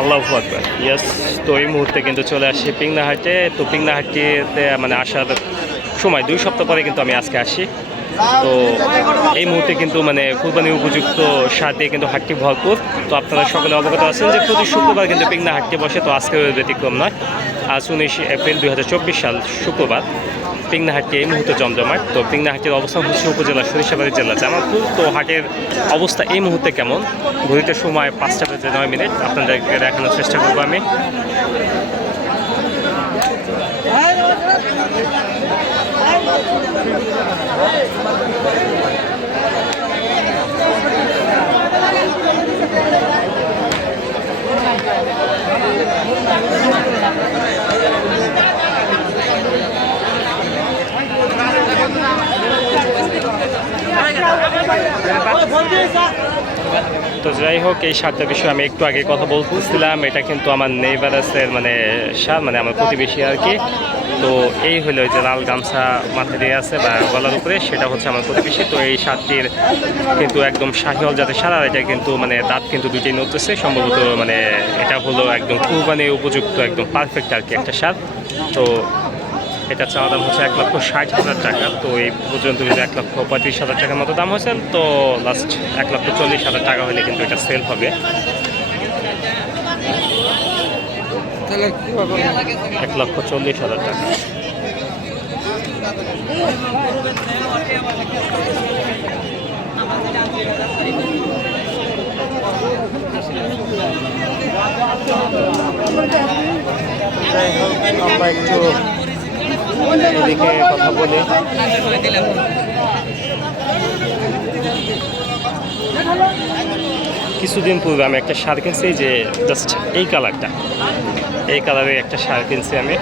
আল্লাহু আকবার। ইয়েস, তো এই মুহূর্তে কিন্তু চলে আসি পিংনা হাটে। তো পিংনা হাটটিতে মানে আসার সময় 2 সপ্তাহ পরে কিন্তু আমি আজকে আসি। তো এই মুহূর্তে কিন্তু মানে কুরবানি উপযুক্ত সার দিয়ে কিন্তু হাটটি ভরপুর। তো আপনারা সকলে অবগত আছেন যে প্রতি শুক্রবার কিন্তু পিংনা হাটটি বসে। তো আজকেও ব্যতিক্রম নয়। আজ 19 এপ্রিল 2024 সাল শুক্রবার পিংনা হাটটি এই মুহূর্তে জমজমাট। তো পিংনা হাটের অবস্থান হচ্ছে উপজেলা সরিষাবাড়ি জেলা জামালপুর। তো হাটের অবস্থা এই মুহূর্তে কেমন, ঘড়িতে সময় 5:09 আপনাদেরকে দেখানোর চেষ্টা করবো আমি। তো যাই হোক, এই সারটার বিষয়ে আমি একটু আগে কথা বলতেছিলাম। এটা কিন্তু আমার নেইবারাসের মানে সার, মানে আমার প্রতিবেশী আর কি। তো এই হলো যে লাল গামছা মাথায় দিয়ে আছে বা গলার উপরে, সেটা হচ্ছে আমার প্রতিবেশী। তো এই সারটির কিন্তু একদম শাহিওয়াল জাতের সার, আর এটা কিন্তু মানে দাঁত কিন্তু দুটোই নড়তেছে সম্ভবত। মানে এটা হলো একদম কুরবানি উপযুক্ত একদম পারফেক্ট আর কি একটা সার। তো এটা চাওয়া দাম হচ্ছে 1,60,000 টাকা। তো এই পর্যন্ত যদি 1,35,000 টাকার মতো দাম হয়েছে, তো লাস্ট 1,40,000 টাকা হলে কিন্তু এটা সেল হবে। 1,40,000 টাকা। যাই হোক, আমরা একটু এদিকে কথা বলি। কিছুদিন পূর্বে আমি একটা সার কিনছি, যে জাস্ট এই কালারটা, এই কালারের একটা সার কিনছি আমি।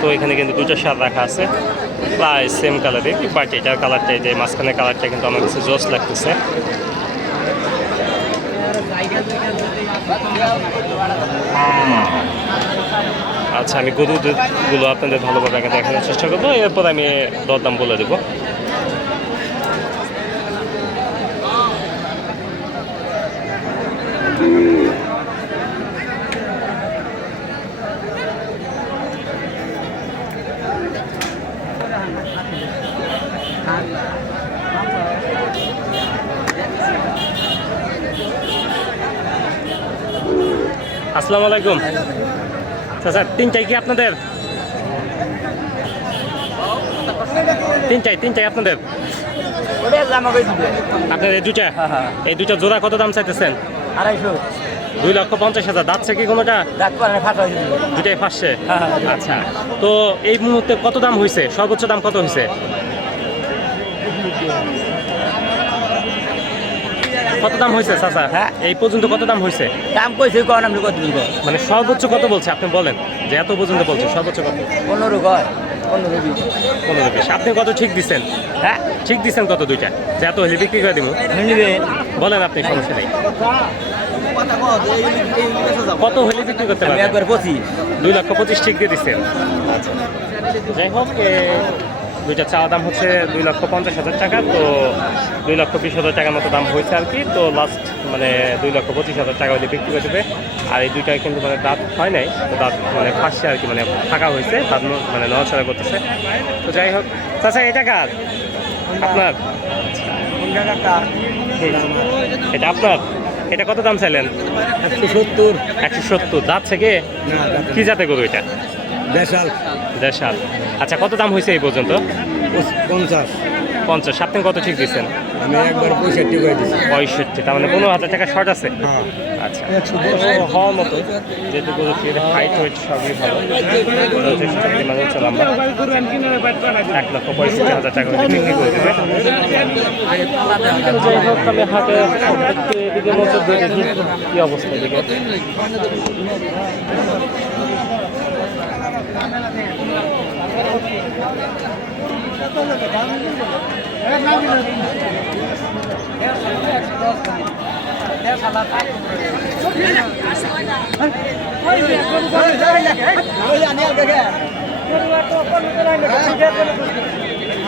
তো এখানে কিন্তু দুটো সার রাখা আছে প্রায় সেম কালারের, বাট এটার কালারটা, যে মাঝখানে কালারটা কিন্তু আমার কাছে জোস লাগতেছে। আচ্ছা, আমি গরুগুলো আপনাদের ভালোভাবে আগে দেখানোর চেষ্টা করবো, এরপর আমি দরদাম বলে দেবো। আসসালামু আলাইকুম স্যার, তিনটাই কি আপনাদের? তিনটাই আপনাদের? আপনাদের এই দুটা জোড়া কত দাম চাইতেছেন? 2,50,000। দাঁতছে কি কোনোটা? দুটাই ফাঁসছে। আচ্ছা, তো এই মুহূর্তে কত দাম হয়েছে? সর্বোচ্চ দাম কত হয়েছে? কত দাম হয়েছে চাচা? হ্যাঁ, এই পর্যন্ত কত দাম হয়েছে? দাম কইছে কোন আপনি কত দিব? মানে সর্বোচ্চ কত বলছে আপনি বলেন, যে এত পর্যন্ত বলছে সর্বোচ্চ কত? 15 কয় 15 15 আপনি কত ঠিক দিচ্ছেন? হ্যাঁ, ঠিক দিচ্ছেন কত? দুইটা যে এত হলে বিক্রি করে দিব বলেন আপনি, সমস্যা নেই। কত হলে বিক্রি করতে পারবেন? একবার 25। 2,25,000 ঠিক দিয়ে দিচ্ছেন। আচ্ছা, যাই হোক, দুইটা চাওয়া দাম হচ্ছে 2,50,000 টাকা। তো 2,20,000 টাকার মতো দাম হয়েছে আর কি। তো লাস্ট মানে 2,25,000 টাকা হলে বিক্রি করে দেবে। আর এই দুইটাই কিন্তু মানে দাঁত হয় নাই, তো দাঁত মানে ফাঁসছে আর কি, মানে ফাঁকা হয়েছে, দাঁত মানে নড়াচড়া করতেছে। তো যাই হোক, চাচা এটা কার? আপনার? এটা আপনার? এটা কত দাম চাইলেন? 170। 170। দাঁত থেকে কি জাতে গরু এটা? দেশাল। আচ্ছা, কত দাম হয়েছে এই পর্যন্ত? 50। আপনি কত ঠিক দিচ্ছেন? আমি একবার 65 করে দিছি। 65, তার মানে 15,000 টাকা শর্ট আছে। আচ্ছা, হওয়ার মতো, যেহেতু গরুটির হাইট ওয়েট সবই ভালো। মানে হচ্ছে লম্বা। 1,65,000 টাকা বিক্রি করে দেবে। যাই হোক, আমি হাতে এদিকে নজর দিয়ে দেখি কি অবস্থা এদিকে।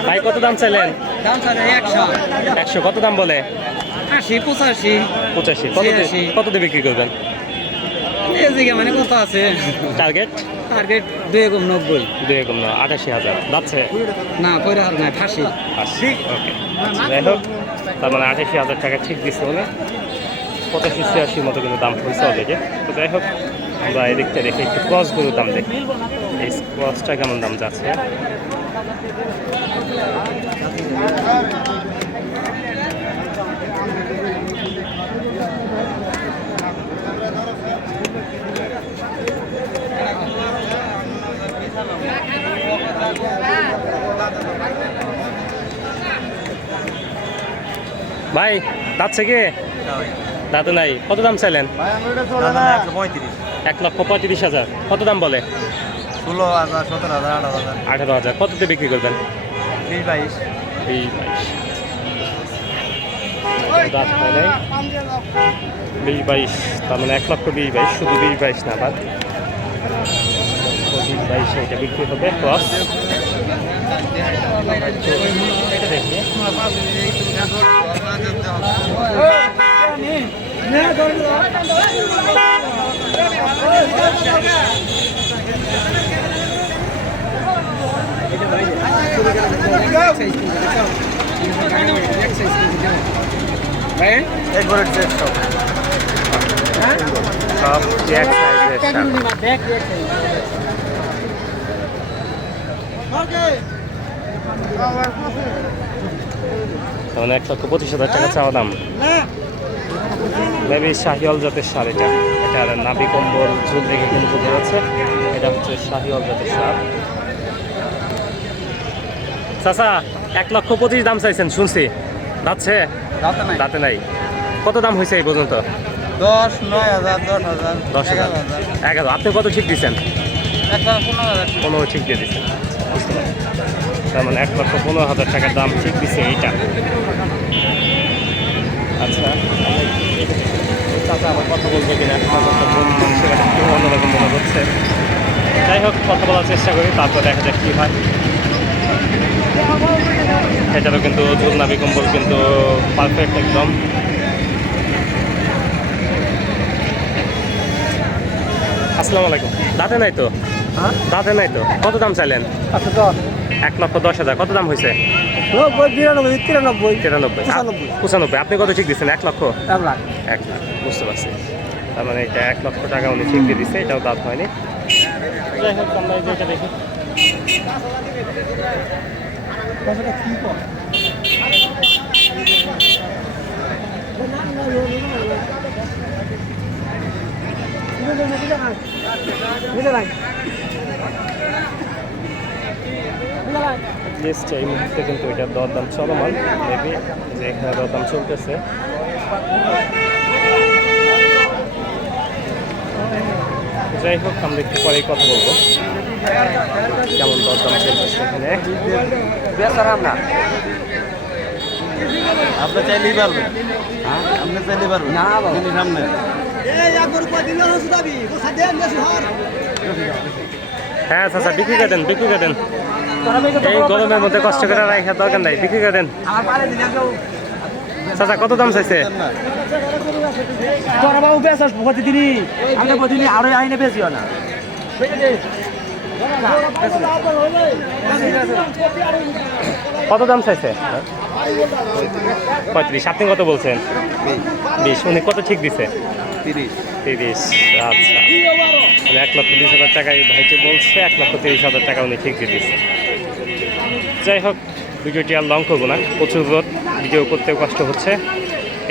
ভাই কত দাম চাইলেন? 100। কত দাম বলে? 80, 85। 85। কত দিয়ে বিক্রি করবেন? এই জায়গা মানে কত আছে টার্গেট টার্গেট 290 2,88,000 যাচ্ছে না কইরা আর না ফাঁসি ওকে যাই হোক তার মানে 88,000 টাকা ঠিক দিচ্ছে মানে 85-86 মতো কিন্তু দাম হয়েছে অলরেডি। তো যাই হোক আমরা এদিকটা দেখে একটু ক্রসগুলোর দাম দেখি এই ক্রসটা কেমন দাম যাচ্ছে। ভাই যাচ্ছে কি দাদু নাই কত দাম চাইলেন? 1,35,000 কত দাম বলে? 16,000 17,000 18,000 কততে বিক্রি করবেন? 20-22 দাঁত হয় নাই 20-22 তার মানে 1,20,22 শুধু 20-22 না বাদ 20-22 এটা বিক্রি হবে ক্রস। দেখি সব এক সাইজের মানে 1,25,000 টাকা চাওয়া দাম। মেবি শাহিওয়াল জাতের সার এটা এটার নাভি কম্বল ঝুল দেখে কিন্তু বোঝা যাচ্ছে এটা হচ্ছে শাহিওয়াল জাতের সার। চাচা 1,25,000 দাম চাইছেন শুনছি যাচ্ছে দাঁতে নাই কত দাম হয়েছে এই পর্যন্ত? 10 9,000 10,000 10,000 11,000 আপনি কত ঠিক দিচ্ছেন? 15,000 ঠিক দিয়ে দিচ্ছেন বুঝতে পারছি। তার মানে 1,15,000 টাকার দাম ঠিক দিচ্ছে এইটা। আচ্ছা চাচা আবার কথা বলবে কিনা সেটা একটু অন্যরকম মনে হচ্ছে। যাই হোক কথা বলার চেষ্টা করি তারপর দেখা যাক কী হয়। এটারও কিন্তু ঝুল নাভি কম্বল কিন্তু পারফেক্ট একদম। আসসালামু আলাইকুম দাঁতে নাই তো? দাঁতে নাই তো কত দাম চাইলেন? 1,10,000 কত দাম হয়েছে? 95 আপনি কত ঠিক দিচ্ছেন? 1 লাখ বুঝতে পারছি। তার মানে এটা 1 লক্ষ টাকা উনি ঠিক দিয়ে দিচ্ছে এটাও দাঁত হয়নি। যাই হোক আমরা এই যে এটা দেখি জাস্ট এই মুহূর্তে কিন্তু এটার দরদাম চলমান মেবি যে এখানে দরদাম চলতেছে। যাই হোক আমরা একটু পরেই কথা বলবো কেমন দরদাম চলতেছে এখানে। আপনি চাইলেই পারবেন আপনি চাইলেই পারবেন না সামনে হ্যাঁ চাচা বিক্রি করে দেন এই গরমের মধ্যে কষ্ট করে রাখা দরকার নাই বিক্রি করে দেন। চাচা কত দাম চাইছে? আরো আইনে বেশিও না কত দাম চাইছে? 35 আপনি কত বলছেন? 20 উনি কত ঠিক দিছে? 30 আচ্ছা মানে 1,20,000 টাকায় ভাইকে বলছে 1,30,000 টাকা উনি ঠিক দিয়ে দিচ্ছে। যাই হোক ভিডিওটি আর লং করবো না প্রচুর রোদ ভিডিও করতেও কষ্ট হচ্ছে।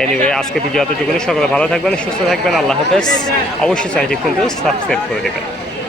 এনিওয়ে আজকে ভিডিও এতটুকুনি সকলে ভালো থাকবেন সুস্থ থাকবেন আল্লাহ হাফেজ। অবশ্যই চ্যানেলটি কিন্তু সাবস্ক্রাইব করে দেবেন।